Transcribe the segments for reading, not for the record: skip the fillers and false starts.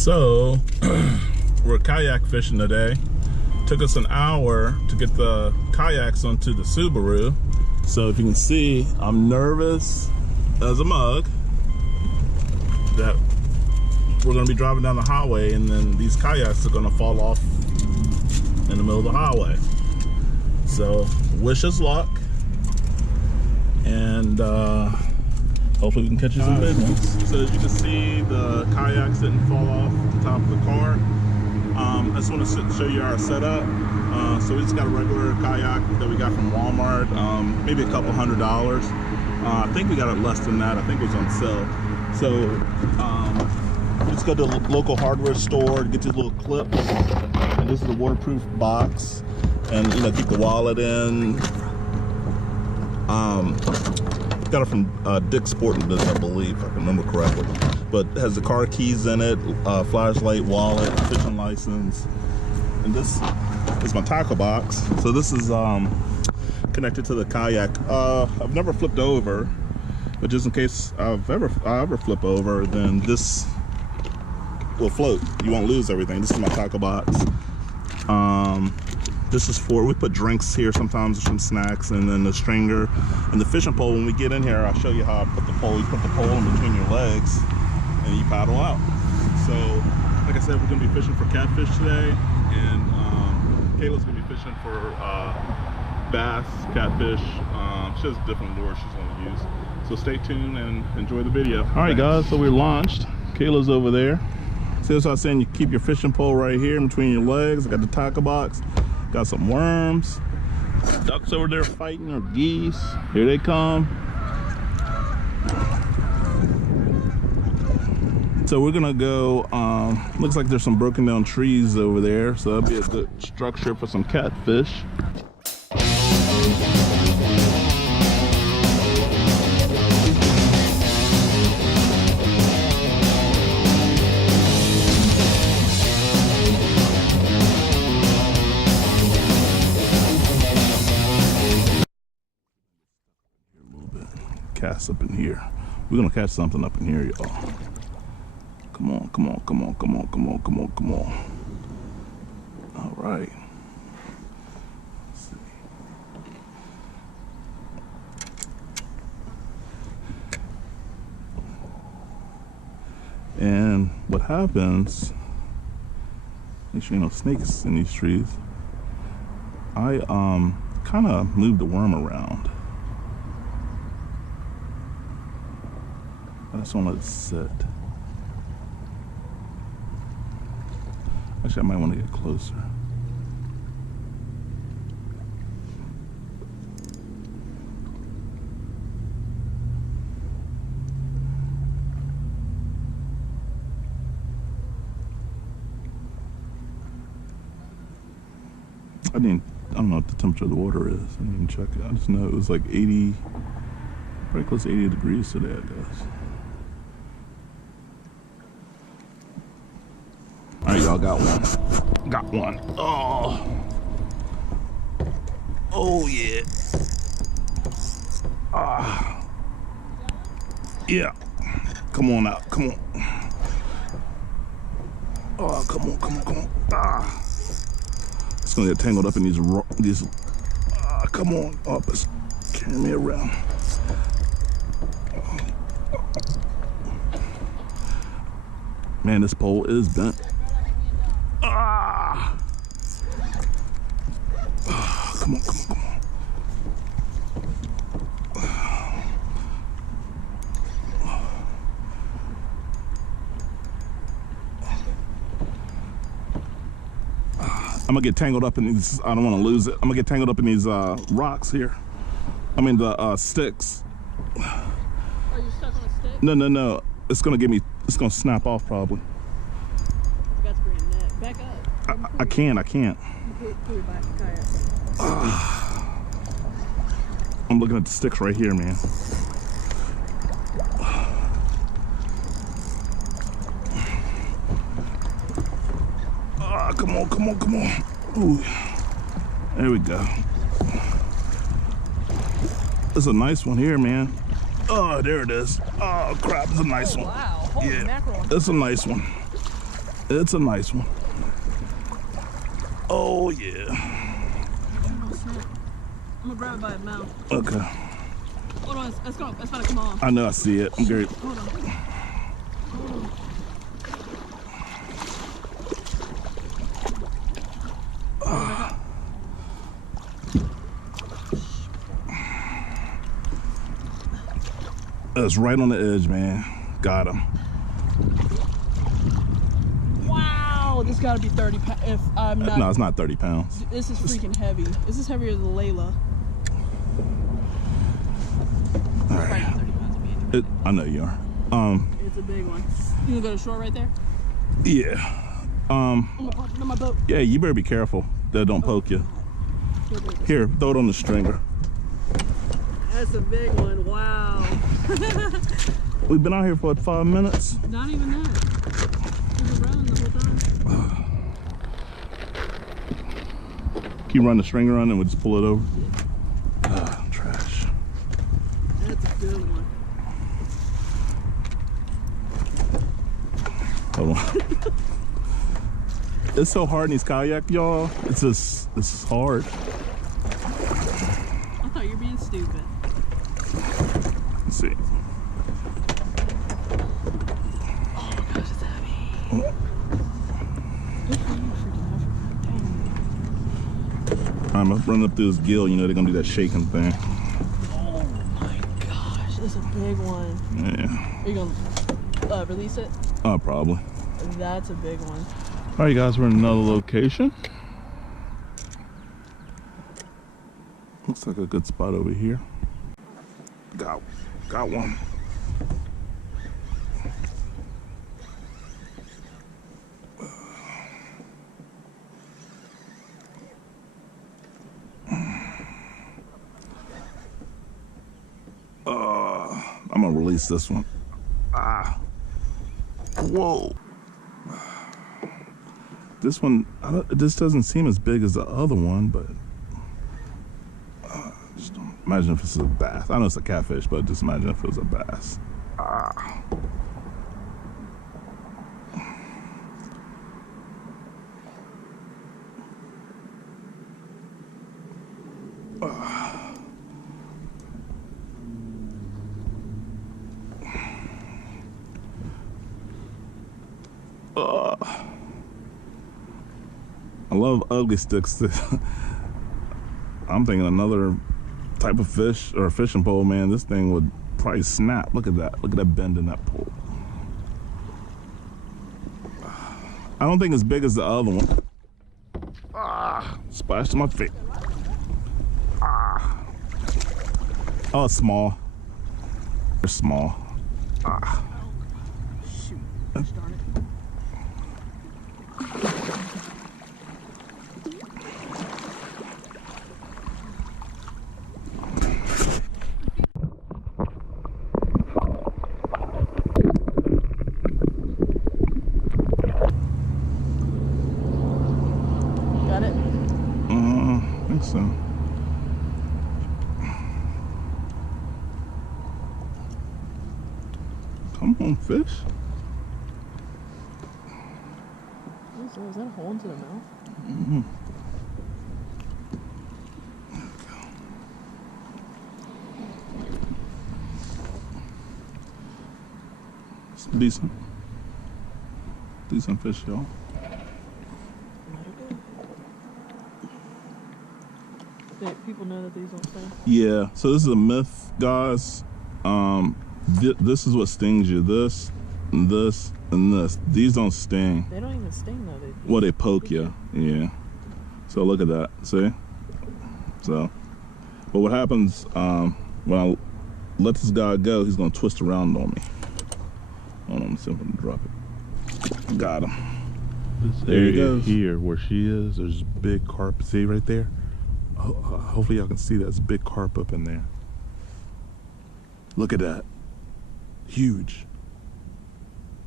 So we're kayak fishing today. Took us an hour to get the kayaks onto the Subaru. So if you can see, I'm nervous as a mug that we're gonna be driving down the highway and then these kayaks are gonna fall off in the middle of the highway. So wish us luck, and hopefully we can catch you some business. So as you can see, the kayaks didn't fall off the top of the car. I just want to show you our setup. So we just got a regular kayak that we got from Walmart, maybe a couple $100. I think we got it less than that. I think it was on sale. So just go to the local hardware store to get these little clips. And this is a waterproof box, and keep the wallet in. Got it from Dick's Sporting Goods, I believe, if I can remember correctly. But it has the car keys in it, flashlight, wallet, fishing license. And this is my tackle box. So this is connected to the kayak. I've never flipped over, but just in case I ever flip over, then this will float. You won't lose everything. This is my tackle box. This is for, we put drinks here sometimes, some snacks, and then the stringer and the fishing pole. When we get in here, I'll show you how I put the pole. You put the pole in between your legs and you paddle out. So, like I said, we're gonna be fishing for catfish today, and Kayla's gonna be fishing for bass, catfish. She has different lures she's gonna use. So stay tuned and enjoy the video. All right, guys, so we're launched. Kayla's over there. See, that's what I was saying, you keep your fishing pole right here in between your legs. I got the tackle box. Got some worms, ducks over there fighting, or geese. Here they come. So we're gonna go, looks like there's some broken down trees over there, so that'd be a good structure for some catfish. Cast up in here. We're gonna catch something up in here, y'all. Come on, come on, come on, come on, come on, come on, come on. All right. Let's see. And what happens, make sure you know snakes in these trees. I kind of moved the worm around. I just want to let it sit. Actually, I might want to get closer. I don't know what the temperature of the water is. I didn't even check it. I just know it was like 80, pretty close to 80 degrees today, I guess. All right, y'all, got one. Got one. Oh yeah. Yeah. Come on out. Come on. Oh, come on, come on, come on. It's gonna get tangled up in these. Come on, up. It's carrying me around. Man, this pole is bent. Come on, come on, come on. I'm gonna get tangled up in these, I don't wanna lose it. I'm gonna get tangled up in these rocks here. I mean the sticks. Are you stuck on a stick? No, no, no. It's gonna get me, it's gonna snap off probably. I got to bring your net. Back up. I can't. Pull your back kayak. I'm looking at the sticks right here, man. Come on, come on, come on. Ooh. There we go. There's a nice one here, man. Oh, there it is. Oh, crap, it's a nice one. Wow, holy mackerel. That's a nice one. It's a nice one. Oh yeah. I'm gonna grab it by the mouth. Okay. Hold on, it's about to come off. I know, I see it. I'm great. Hold on. Hold on. That's right on the edge, man. Got him. Wow, this gotta be 30 pounds. If I'm not. No, it's not 30 pounds. This is freaking heavy. This is heavier than Layla. All right. 30 pounds of me. I know you are. It's a big one. You gonna go to shore right there? Yeah. I'm gonna pop it in my boat. Yeah, you better be careful that don't poke you. Here, throw it on the stringer. That's a big one. Wow. We've been out here for what, 5 minutes? Not even that. We've been running the whole time. Can you run the stringer on and we'll just pull it over? Ah, trash. That's a good one. Hold on. It's so hard in these kayak, y'all. It's hard. I thought you were being stupid. Let's see. Oh my gosh, it's heavy. Good for you, freaking Africa. I'm running up through this gill, you know, they're gonna do that shaking thing. Oh my gosh, that's a big one. Yeah. Are you gonna release it? Probably. That's a big one. All right, guys, we're in another location. Looks like a good spot over here. Got one. I'm gonna release this one. Whoa. This one, this doesn't seem as big as the other one, but just imagine if it's a bass. I know it's a catfish, but just imagine if it was a bass. I love ugly sticks. I'm thinking another type of fish or a fishing pole, man. This thing would probably snap. Look at that. Look at that bend in that pole. I don't think it's big as the other one. Splashed in my face. Oh, it's small. They're small. Shoot. Gosh darn it. Got it? I think so. Come on, fish. Is that a hole into the mouth? Mm-hmm. It's decent fish, y'all. People know that these don't sting? Yeah, so this is a myth, guys. This is what stings you. This, and this, and this. These don't sting. They don't even sting though. Well, they poke you. Yeah. So look at that. See? So, but what happens when I let this guy go? He's gonna twist around on me. Hold on, I'm see if I can drop it. Got him. This There he area goes. here where she is, there's big carp. See right there? Hopefully y'all can see that. There's a big carp up in there. Look at that. Huge.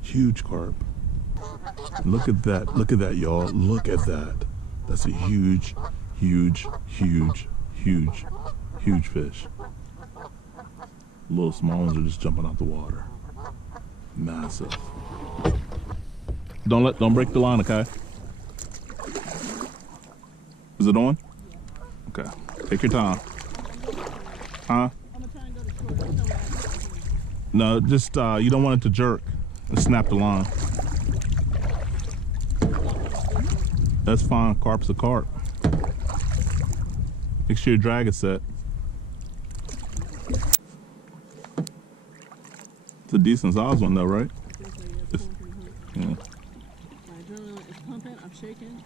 Huge carp. Look at that. Look at that, y'all. Look at that. That's a huge, huge, huge, huge, huge fish. Little small ones are just jumping out the water. Massive. Don't break the line, okay? Is it on? Yeah. Okay. Take your time. Huh? I'm gonna try and go to shore. There's no way I can. No, just you don't want it to jerk and snap the line. That's fine. Carp's a carp. Make sure your drag is set. It's a decent size one though, right? It's pulling pretty hard. Yeah. My adrenaline is pumping. I'm shaking.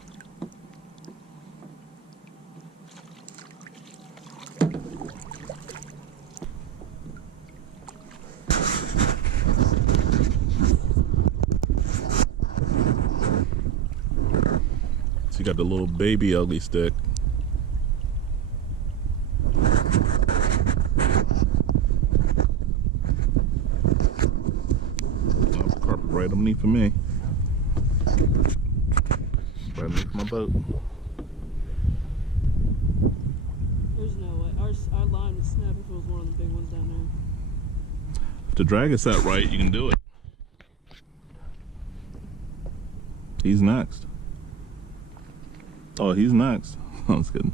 So you got the little baby ugly stick. Oh, carpet right underneath for me. Right underneath my boat. There's no way. Our line would snap if it was one of the big ones down there. If the drag is set right, you can do it. He's next. Oh, he's next. I was kidding.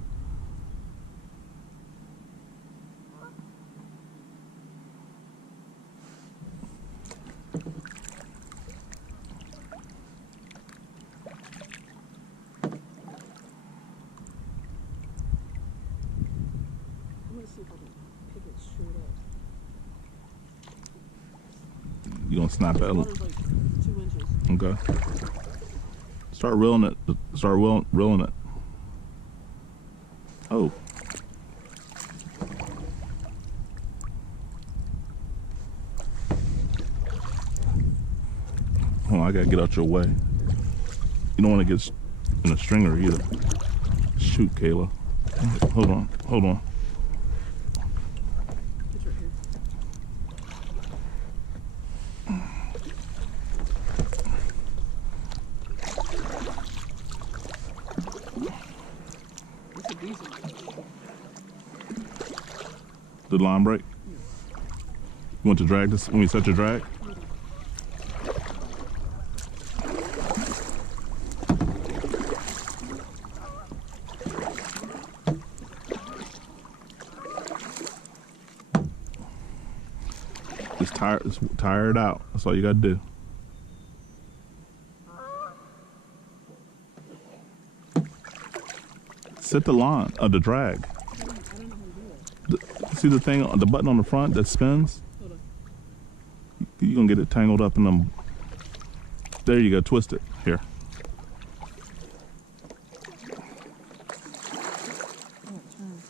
I'm gonna see if I can pick it straight up. You gonna snap The that? water's like 2 inches. Okay. Start reeling it. Start reeling it. Oh. Oh, I gotta get out your way. You don't want to get in a stringer either. Shoot, Kayla. Hold on. Hold on. It's right here. It's a decent one. Did the line break? You want to drag this when we set your drag? Just tire it out. That's all you gotta do. Set the line of the drag. I don't know how to do it. See the thing, the button on the front that spins? Hold on. You're gonna get it tangled up in them. There you go, twist it. Here. Oh, turn.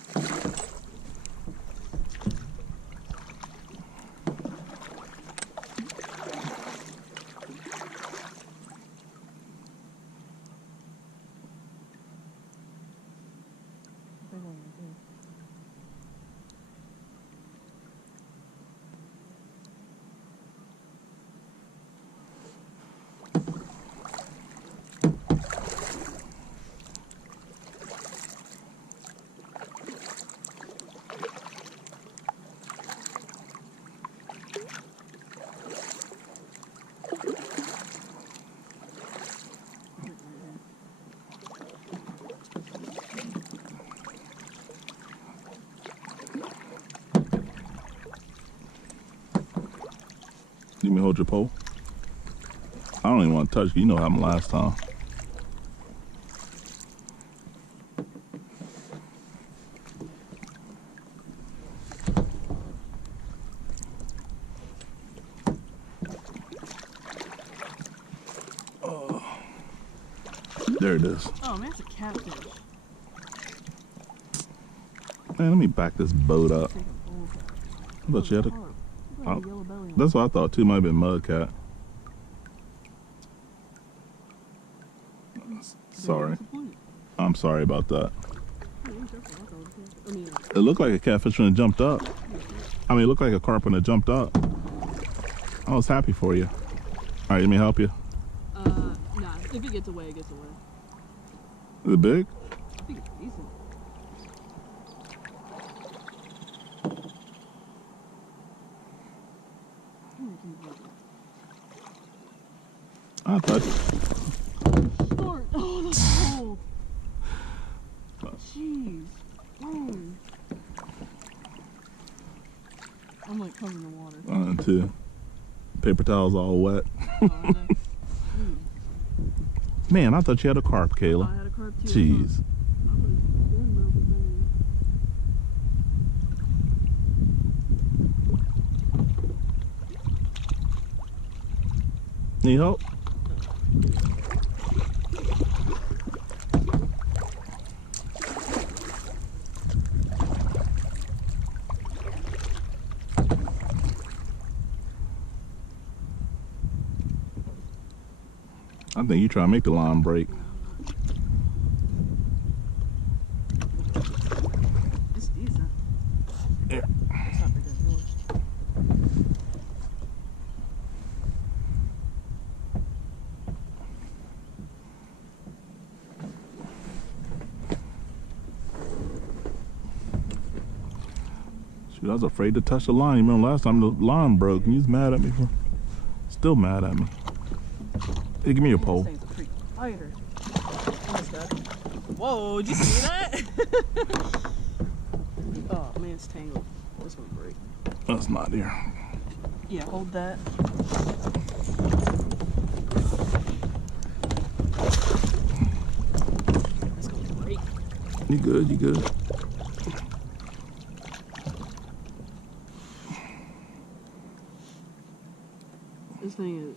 You may hold your pole. I don't even want to touch you. You know what happened last time. Oh. There it is. Oh man, it's a catfish. Man, let me back this boat up. Take a bull. I thought you had a... Carp. Look Oh, at the yellow belly on it. That's what I thought too. Might have been mud cat. Sorry. What's the point? I'm sorry about that. Oh, I'm careful. I thought it was a catfish. I mean, It looked like a catfish when it jumped up. I mean, it looked like a carp when it jumped up. I was happy for you. All right, let me help you. nah. If it gets away, it gets away. Is it big? I think it's decent. I thought. Start. Oh, that's cold. Jeez. Mm. I'm like covered in water. Too. Paper towels all wet. Oh, I know. Man, I thought you had a carp, Kayla. I had a carp too. Jeez. I would've been real good thing. Need help? I think you try to make the line break. It's decent. Yeah. It's not bigger than yours. Shoot, I was afraid to touch the line. You remember last time the line broke and you was mad at me for still mad at me. Hey, give me your pole. This thing's a freak fighter. Almost got it. Whoa, did you see that? Oh man, it's tangled. This one's break. That's not there. Yeah, hold that. It's gonna break. You good, you good. This thing is.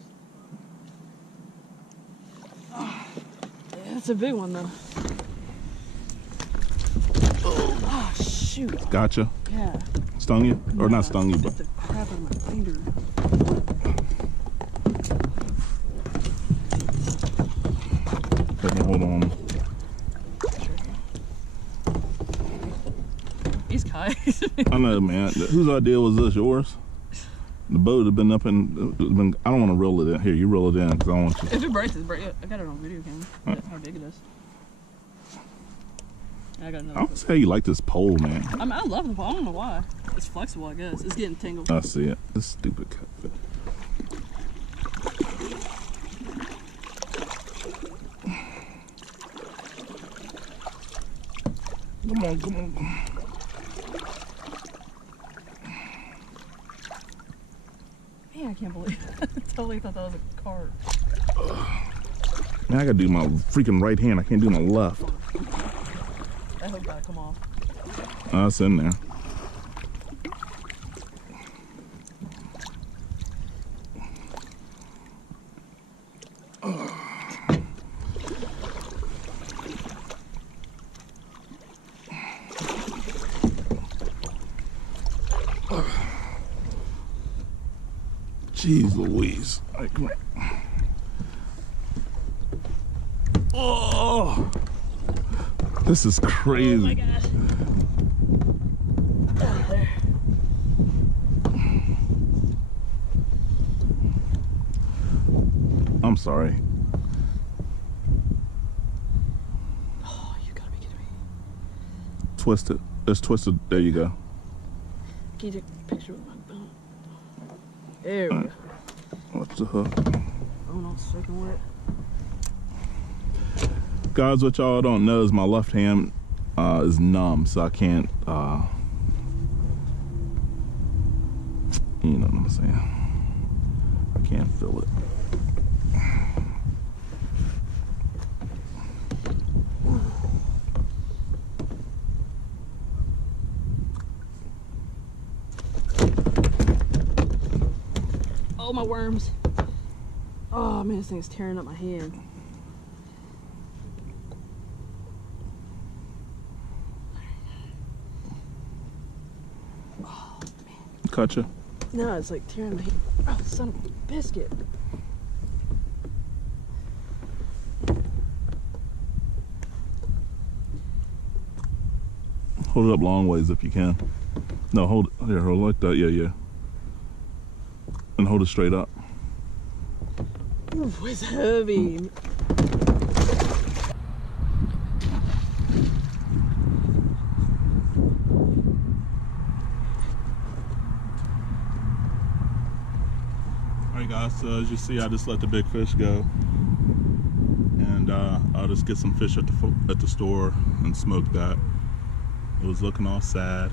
Oh, yeah, it's a big one though. Oh shoot. Gotcha. Yeah. Stung you? Or No, not stung you, it's but. just the crap on my finger. Hold on. These kayaks. I know, man. Whose idea was this? Yours? The boat had been up and I don't want to roll it in. Here, you roll it in because I want you. If it breaks, it's break. I got it on video camera. That's how big it is. And I got I another. don't see how you like this pole, man. I mean, I love the pole. I don't know why. It's flexible, I guess. It's getting tangled. I see it. This stupid catfish. Come on, come on. Man, I can't believe it. I totally thought that was a carp. Man, I gotta do my freaking right hand. I can't do my left. That hook gotta come off. It's in there. Jeez Louise. All right, come on. Oh, this is crazy. Oh my gosh. Oh, there. I'm sorry. Oh, you gotta be kidding me. Twist it. It's twisted. There you go. Can you take a picture with my phone? There we go. What's the hook? Oh no, it's soaking wet. Guys, what y'all don't know is my left hand is numb, so I can't, you know what I'm saying? I can't feel it. Oh, my worms. Oh man, this thing's tearing up my hand. Oh man. Cut you? No, it's like tearing my hand. Oh, son of a biscuit. Hold it up long ways if you can. No, hold it. Here, hold it like that. Yeah, yeah. And hold it straight up. Ooh, it's heavy. All right, guys. So as you see, I just let the big fish go, and I'll just get some fish at the store and smoke that. It was looking all sad,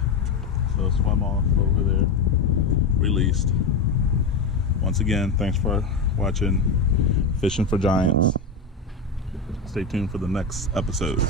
so swam off over there, released. Once again, thanks for watching Fishing for Giants. Stay tuned for the next episode.